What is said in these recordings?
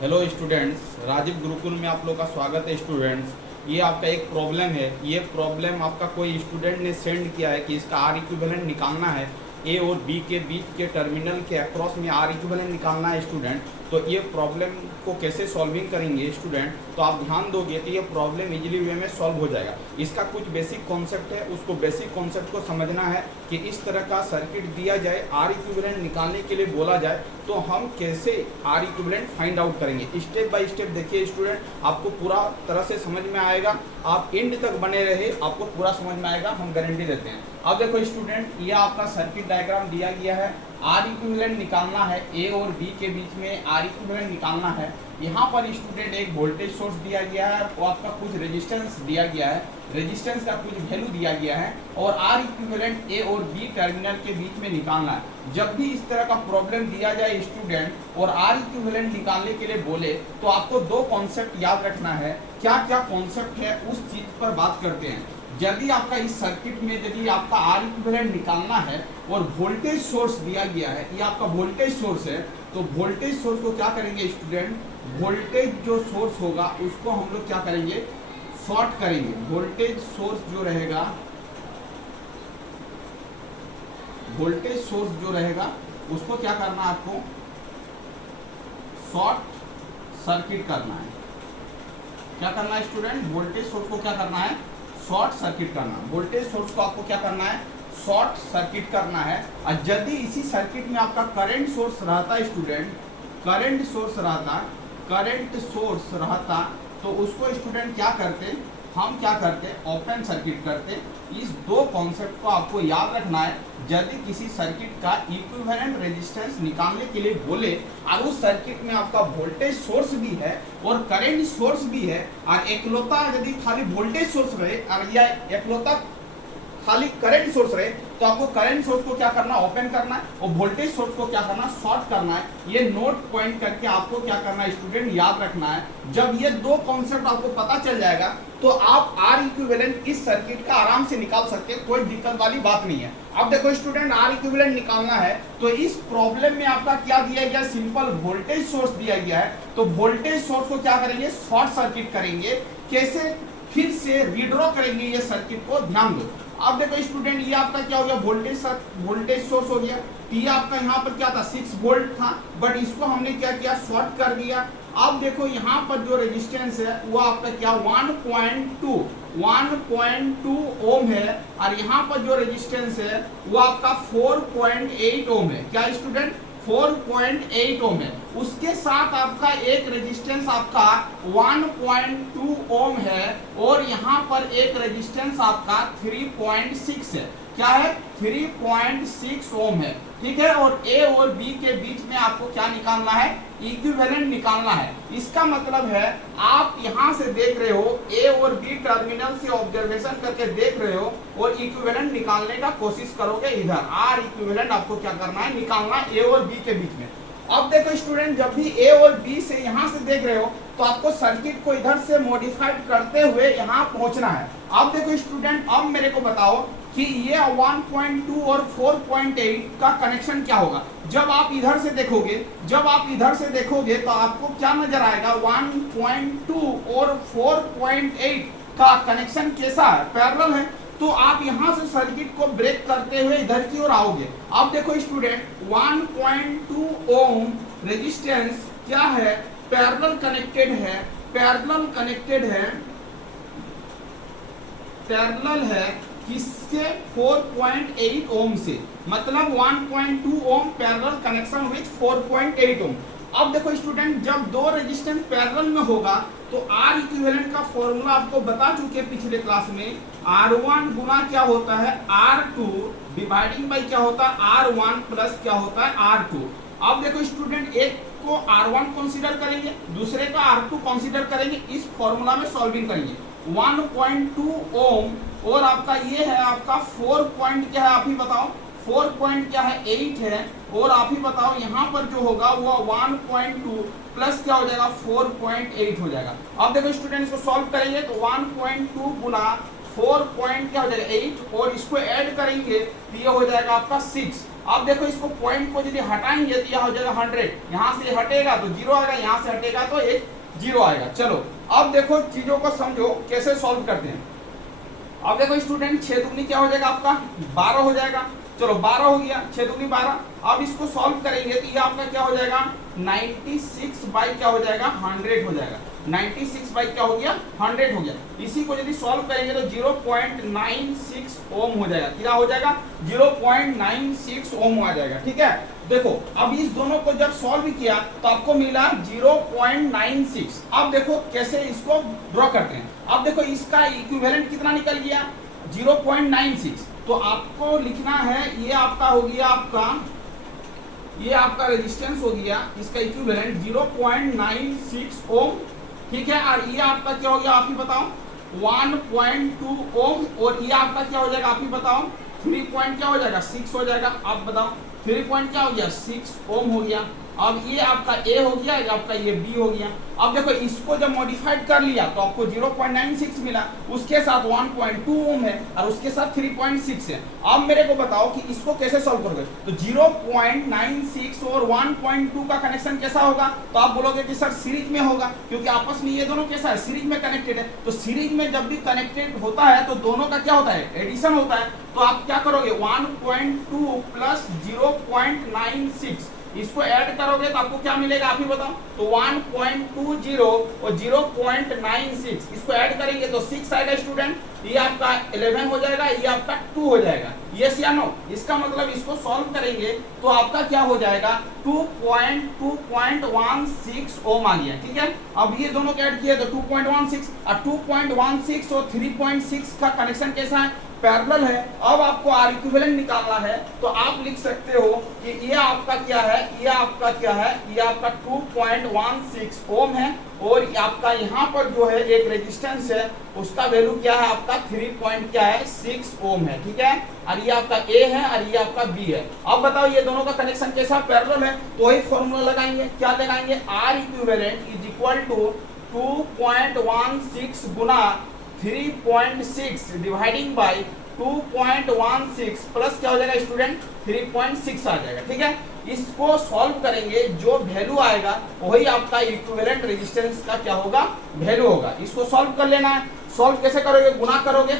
Hello students, Rajiv Gurukul में आप लोग का स्वागत है। स्टूडेंट्स, ये आपका एक प्रॉब्लम है। ये प्रॉब्लम आपका कोई स्टूडेंट ने सेंड किया है कि इसका आर इक्विवेलेंट निकालना है। ए और बी के बीच के टर्मिनल के अक्रॉस में आर इक्विवेलेंट निकालना है स्टूडेंट। तो ये प्रॉब्लम को कैसे सॉल्विंग करेंगे स्टूडेंट, तो आप ध्यान दोगे तो ये प्रॉब्लम इजीली वे में सॉल्व हो जाएगा। इसका कुछ बेसिक कॉन्सेप्ट है, उसको बेसिक कॉन्सेप्ट को समझना है कि इस तरह का सर्किट दिया जाए, आर इक्विवेलेंट निकालने के लिए बोला जाए तो हम कैसे आर इक्विवेलेंट फाइंड आउट करेंगे। स्टेप बाय स्टेप देखिए स्टूडेंट, आपको पूरा तरह से समझ में आएगा। आप एंड तक बने रहे, आपको पूरा समझ में आएगा, हम गारंटी देते हैं। अब देखो स्टूडेंट, ये आपका सर्किट डायग्राम दिया गया है। आर इक्विवेलेंट निकालना है, ए और बी के बीच में आर इक्विवेलेंट निकालना है। यहाँ पर स्टूडेंट एक वोल्टेज सोर्स दिया गया है और आपका कुछ रेजिस्टेंस दिया गया है, रेजिस्टेंस का कुछ वैल्यू दिया गया है और आर इक्विवेलेंट ए और बी टर्मिनल के बीच में निकालना है। जब भी इस तरह का प्रॉब्लम दिया जाए स्टूडेंट और आर इक्विवेलेंट निकालने के लिए बोले तो आपको दो कॉन्सेप्ट याद रखना है। क्या क्या कॉन्सेप्ट है उस चीज पर बात करते हैं। यदि आपका इस सर्किट में यदि आपका आर इक्विवेलेंट निकालना है और वोल्टेज सोर्स दिया गया है, ये आपका वोल्टेज सोर्स है, तो वोल्टेज सोर्स को क्या करेंगे स्टूडेंट, वोल्टेज जो सोर्स होगा उसको हम लोग क्या करेंगे, शॉर्ट करेंगे। वोल्टेज सोर्स जो रहेगा, वोल्टेज सोर्स जो रहेगा उसको क्या करना है, आपको शॉर्ट सर्किट करना है। क्या करना है स्टूडेंट, वोल्टेज सोर्स को क्या करना है, शॉर्ट सर्किट करना है। वोल्टेज सोर्स को आपको क्या करना है, शॉर्ट सर्किट करना है। और यदि इसी सर्किट में आपका करंट सोर्स रहता है स्टूडेंट, करंट सोर्स रहता तो उसको स्टूडेंट क्या करते, हम क्या करते, ओपन सर्किट करते। इस दो कॉन्सेप्ट को आपको याद रखना है। यदि किसी सर्किट का इक्विवेलेंट रेजिस्टेंस निकालने के लिए बोले और उस सर्किट में आपका वोल्टेज सोर्स भी है और करंट सोर्स भी है और एकलौता यदि खाली वोल्टेज सोर्स रहे और या एकलौता खाली करंट सोर्स रहे तो आपको करंट सोर्स को क्या करना, ओपन करना है और वोल्टेज सोर्स को क्या करना, शॉर्ट करना है। ये नोट पॉइंट करके आपको क्या करना है स्टूडेंट, याद रखना है। जब ये दो कॉन्सेप्ट आपको पता चल जाएगा तो आप आर इक्विवेलेंट इस सर्किट का आराम से निकाल सकते हैं, कोई दिक्कत वाली बात नहीं है। अब देखो स्टूडेंट, आर इक्विवेलेंट निकालना है तो इस प्रॉब्लम में आपका क्या दिया गया, सिंपल वोल्टेज सोर्स दिया गया है। तो वोल्टेज सोर्स को क्या करेंगे, शॉर्ट सर्किट करेंगे। कैसे, फिर से रीड्रॉ करेंगे ये सर्किट को, ध्यान दो। अब देखो स्टूडेंट, ये आपका क्या हो गया, वोल्टेज सोर्स हो गया। ये आपका यहाँ पर क्या था, 6 वोल्ट था, बट इसको हमने क्या किया, शॉर्ट कर दिया। अब देखो यहाँ पर जो रेजिस्टेंस है वो आपका क्या, 1.2 ओम है और यहाँ पर जो रेजिस्टेंस है वो आपका 4.8 ओम है। क्या स्टूडेंट, 4.8 ओम है। उसके साथ आपका एक रेजिस्टेंस आपका 1.2 ओम है और यहाँ पर एक रेजिस्टेंस आपका 3.6 है। क्या है, 3.6 ओम है, ठीक है। और ए और बी के बीच में आपको क्या निकालना है, इक्विवेलेंट निकालना है। इसका मतलब है आप यहाँ से देख रहे हो, ए और बी टर्मिनल से ऑब्जर्वेशन करके देख रहे हो और इक्विवेलेंट निकालने का कोशिश करोगे। इधर आर इक्विवेलेंट आपको क्या करना है, निकालना है ए और बी के बीच में। अब देखो स्टूडेंट, जब भी ए और बी से यहाँ से देख रहे हो तो आपको सर्किट को इधर से मॉडिफाइड करते हुए यहाँ पहुंचना है। अब देखो स्टूडेंट, अब मेरे को बताओ कि ये 1.2 और 4.8 का कनेक्शन क्या होगा। जब आप इधर से देखोगे तो आपको क्या नजर आएगा, 1.2 और 4.8 का कनेक्शन कैसा है, पैरेलल है। तो आप यहां से सर्किट को ब्रेक करते हुए इधर की ओर आओगे। अब देखो स्टूडेंट, 1.2 ओम रेजिस्टेंस क्या है, पैरेलल कनेक्टेड है किसके, 4.8 ओम से, मतलब 1.2 ओम पैरेलल कनेक्शन विथ 4.8 ओम। अब देखो स्टूडेंट, जब दो रेजिस्टेंस पैरेलल में होगा तो आर इक्विवेलेंट का फॉर्मूला आपको बता चुके पिछले क्लास में, R1 गुना क्या होता है, R2 डिवाइडिंग बाई क्या होता है, R1 प्लस क्या होता है, R2। अब देखो स्टूडेंट, एक को R1 कंसीडर करेंगे, दूसरे का R2 कंसीडर करेंगे, इस फॉर्मूला में सॉल्विंग करेंगे। 1.2 ओम और आपका ये है आपका 4 पॉइंट क्या है, आप ही बताओ, 4 पॉइंट क्या है, 8 है। और आप ही बताओ यहाँ पर जो होगा वो 1.2 प्लस क्या हो जाएगा, 4.8 हो जाएगा। अब देखो स्टूडेंट, इसको सॉल्व करेंगे तो 1.2 गुना 4 पॉइंट क्या हो जाएगा, 8 और इसको ऐड करेंगे तो ये हो जाएगा आपका 6। अब देखो इसको पॉइंट को यदि हटाएंगे तो यह हो जाएगा 100, यहाँ से हटेगा तो 0 आएगा, यहाँ से हटेगा तो एक 0 आएगा। चलो अब देखो चीजों को समझो कैसे सॉल्व करते हैं। अब देखो स्टूडेंट 6 दूनी क्या हो जाएगा आपका 12 हो जाएगा। चलो 12 हो गया, 6 दूनी 12। अब इसको सॉल्व करेंगे तो ये आपका क्या हो जाएगा 96 बाई क्या हो जाएगा 100 हो जाएगा। 96 बाई क्या हो गया 100 हो गया। इसी को यदि सॉल्व करेंगे तो 0.96 ओम हो जाएगा। क्या हो जाएगा 0.96 ओम आ जाएगा। ठीक है, देखो अब इस दोनों को जब सॉल्व किया तो आपको मिला 0.96। अब देखो कैसे इसको ड्रॉ करते हैं। अब देखो इसका इक्विवेलेंट कितना निकल गया 0.96। तो आपको लिखना है ये आपका हो गया ये आपका रेजिस्टेंस हो गया, इसका इक्विवेलेंट 0.96 ओम। ठीक है, और ये आपका क्या हो गया आप ही बताओ 1.2 ओम। और ये आपका क्या हो जाएगा आप ही बताओ 3 पॉइंट क्या हो जाएगा 6 हो जाएगा। आप बताओ 3 पॉइंट क्या हो गया 6 ओम हो गया। अब ये आपका ए हो गया, आपका ये बी हो गया। अब देखो इसको जब मॉडिफाइड कर लिया तो आपको 0.96 मिला, उसके साथ 1.2 ओम है और उसके साथ 3.6 है। अब मेरे को बताओ कि इसको कैसे सॉल्व करोगे। तो 0.96 और 1.2 का कनेक्शन कैसा होगा, तो आप बोलोगे कि सर सीरीज में होगा, क्योंकि आपस में ये दोनों कैसा है सीरीज में कनेक्टेड है। तो सीरीज में जब भी कनेक्टेड होता है तो दोनों का क्या होता है एडिशन होता है। तो आप क्या करोगे 1.2 प्लस 0.96 इसको ऐड करोगे तो आपको क्या मिलेगा आप ही बताओ। तो 1.20 और 0.96 इसको ऐड करेंगे तो 6 आएगा स्टूडेंट। ये आपका 11 हो जाएगा, ये आपका 2 हो जाएगा। यस या नो? इसका मतलब इसको सॉल्व करेंगे तो आपका क्या हो जाएगा 2.16 ओम आ गया। ठीक है, अब ये दोनों को ऐड किया तो 2.16 और 2.16 और 3.6 का कनेक्शन कैसा है पैरेलल है। अब आपको आर इक्विवेलेंट निकालना है तो आप लिख सकते हो कि ये आपका क्या है, ये आपका क्या है, ये आपका 2.16 ओम है और आपका यहाँ पर जो है एक रेजिस्टेंस है उसका वैल्यू क्या है आपका 3.6 ओम है। ठीक है, और ये आपका ए है और ये आपका बी है। अब बताओ ये दोनों का कनेक्शन कैसा पैरेलल है, तो वही फॉर्मूला लगाएंगे। क्या लगाएंगे R equivalent is equal to 2.16 गुना 3.6 डिवाइडिंग बाई 2.16 प्लस क्या हो जाएगा स्टूडेंट 3.6 आ जाएगा। ठीक है, इसको सॉल्व करेंगे जो वैल्यू आएगा वही आपका इक्विवेलेंट रेजिस्टेंस का क्या होगा वैल्यू होगा। इसको सॉल्व कर लेना है। सॉल्व कैसे करोगे गुना करोगे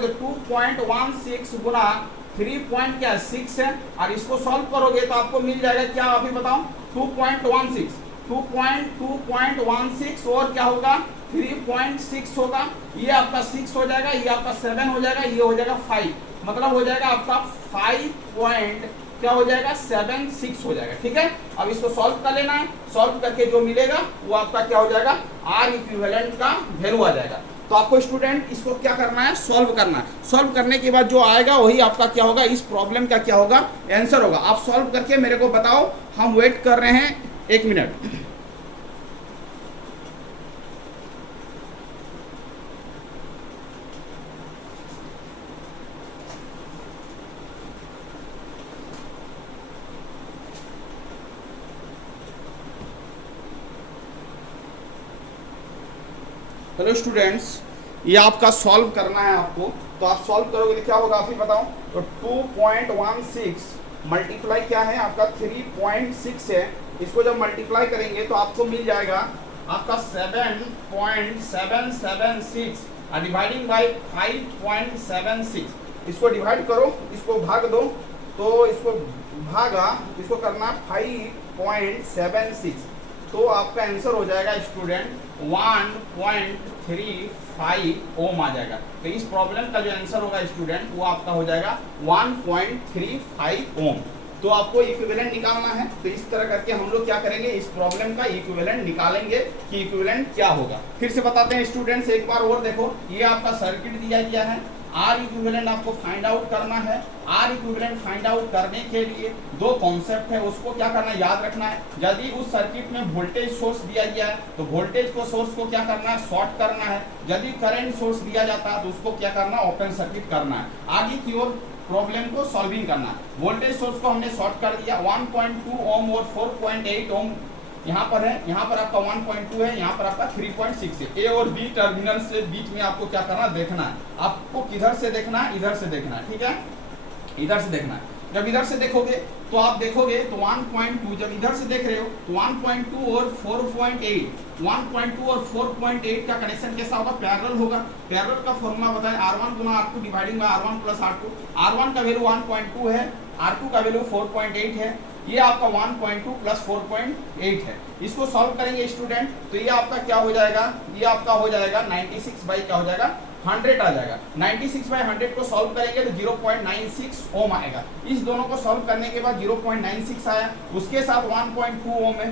तो 2.16 गुना 3.6 है और इसको सॉल्व करोगे तो आपको मिल जाएगा क्या आप ही बताओ 2.16 और क्या होगा 3.6 होगा। ये आपका 6 हो जाएगा, ये आपका 7 हो जाएगा, ये हो जाएगा 5, मतलब हो जाएगा आपका 5 पॉइंट क्या हो जाएगा 76 हो जाएगा। ठीक है, अब इसको सॉल्व कर लेना है। सॉल्व करके जो मिलेगा वो आपका क्या हो जाएगा आर इक्विवेलेंट का वैल्यू आ जाएगा। तो आपको स्टूडेंट इसको क्या करना है सॉल्व करना है। सॉल्व करने के बाद जो आएगा वही आपका क्या होगा इस प्रॉब्लम का क्या होगा आंसर होगा। आप सॉल्व करके मेरे को बताओ, हम वेट कर रहे हैं 1 मिनट। हेलो स्टूडेंट्स, ये आपका सॉल्व करना है आपको। तो आप सॉल्व करोगे तो क्या होगा आप ही बताओ। तो 2.16 मल्टीप्लाई क्या है आपका 3.6 है। इसको जब मल्टीप्लाई करेंगे तो आपको मिल जाएगा आपका 7.776 डिवाइडिंग बाई 5.76। इसको डिवाइड करो, इसको भाग दो, तो इसको भागा, इसको करना 5.76। तो आपका आंसर हो जाएगा स्टूडेंट 1.35 ओम आ जाएगा। तो इस प्रॉब्लम का जो आंसर होगा स्टूडेंट वो आपका हो जाएगा 1.35 ओम। तो आपको इक्विवेलेंट निकालना है। तो इस तरह करके हम लोग क्या करेंगे इस प्रॉब्लम का इक्विवेलेंट निकालेंगे कि इक्विवेलेंट क्या होगा। फिर से बताते हैं स्टूडेंट्स, एक बार और देखो। ये आपका सर्किट दिया गया है, आर इक्विवेलेंट आपको फाइंड आउट करना है। आर इक्विवेलेंट फाइंड आउट करने के लिए दो कॉन्सेप्ट है, उसको क्या करना है याद रखना है। यदि उस सर्किट में वोल्टेज सोर्स दिया गया है तो वोल्टेज को सोर्स को क्या करना है शॉर्ट करना है। यदि करंट सोर्स दिया जाता है तो उसको क्या करना है ओपन सर्किट करना है। आगे की ओर प्रॉब्लम को सॉल्विंग करना है। वोल्टेज सोर्स को हमने शॉर्ट कर दिया, 1.2 ओम और 4.8 ओम यहाँ पर है, यहाँ पर आपका 1.2 है, यहाँ पर आपका 3.6 है। ए और बी टर्मिनल से बीच में आपको क्या करना देखना है। आपको किधर से देखना है, इधर से देखना है। ठीक है, इधर से देखना है। जब इधर से देखोगे तो आप देखोगे तो 1.2, जब इधर से देख रहे हो तो 1.2 और 4.8, 1.2 और 4.8 का कनेक्शन कैसा होगा, पैरेलल होगा। पैरेलल का फॉर्मूला बताएं, R1 Guna R2 dividing by R1 plus R2। R1 का वैल्यू 1.2 है, R2 का वैल्यू 4.8 है, ये आपका 1.2 प्लस 4.8 है। इसको सॉल्व करेंगे स्टूडेंट तो ये आपका क्या हो जाएगा, ये आपका हो जाएगा 96 बाई क्या हो जाएगा 100 आ जाएगा। 96 बाई 100 को सॉल्व करेंगे तो 0.96 ओम आएगा। इस दोनों को सॉल्व करने के बाद 0.96 आया, उसके साथ 1.2 ओम है।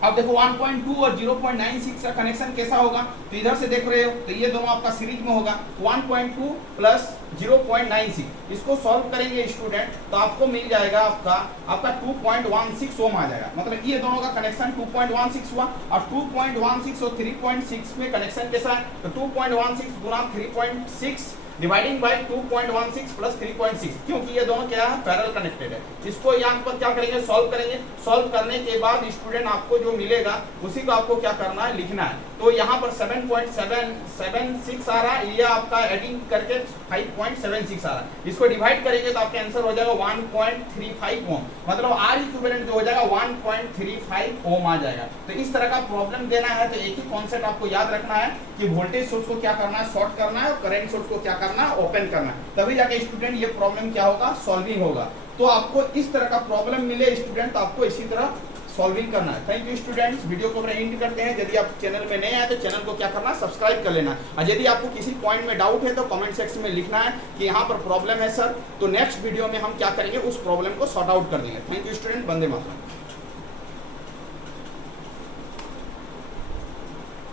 अब देखो 1.2 और 0.96 का कनेक्शन कैसा होगा, तो इधर से देख रहे हो तो ये दोनों आपका सीरीज में होगा। 1.2 प्लस 0.96 इसको सॉल्व करेंगे स्टूडेंट तो आपको मिल जाएगा आपका 2.16 ओम आ जाएगा। मतलब ये दोनों का कनेक्शन 2.16 हुआ। और 2.16 और 3.6 में कनेक्शन कैसा है, तो 2.16 गुना 3.6 डिवाइडिंग बाय 2.16 प्लस 3.6, क्योंकि ये दोनों क्या है पैरेलल कनेक्टेड है। इसको यहाँ पर क्या करेंगे, सॉल्व करेंगे। सॉल्व करने के बाद स्टूडेंट आपको जो मिलेगा उसी को आपको क्या करना है, लिखना है। तो यहाँ पर 7.776 आ रहा है, ये आपका एडिंग करके 5.76 आ रहा है। इसको डिवाइड करेंगे तो आपका आंसर हो जाएगा 1.35 ओम, मतलब R इक्विवेलेंट जो हो जाएगा 1.35 ओम आ जाएगा। तो इस तरह का प्रॉब्लम देना है तो एक ही कॉन्सेप्ट आपको याद रखना है कि वोल्टेज सोर्स को क्या करना है, शॉर्ट करना है, और करंट सोर्स को क्या करना है, ओपन करना है। तभी जाके स्टूडेंट ये प्रॉब्लम क्या होगा, सॉल्विंग होगा। तो आपको इस तरह का प्रॉब्लम मिले स्टूडेंट तो आपको इसी तरह सॉल्विंग करना है। थैंक यू स्टूडेंट्स, वीडियो को एंड करते हैं। यदि आप चैनल में नए आए तो चैनल को क्या करना, सब्सक्राइब कर लेना। और यदि आपको किसी पॉइंट में डाउट है तो कमेंट सेक्शन में लिखना है कि यहाँ पर प्रॉब्लम है सर, तो नेक्स्ट वीडियो में हम क्या करेंगे, उस प्रॉब्लम को सॉर्ट आउट कर देंगे। Thank you student, Vande Mataram.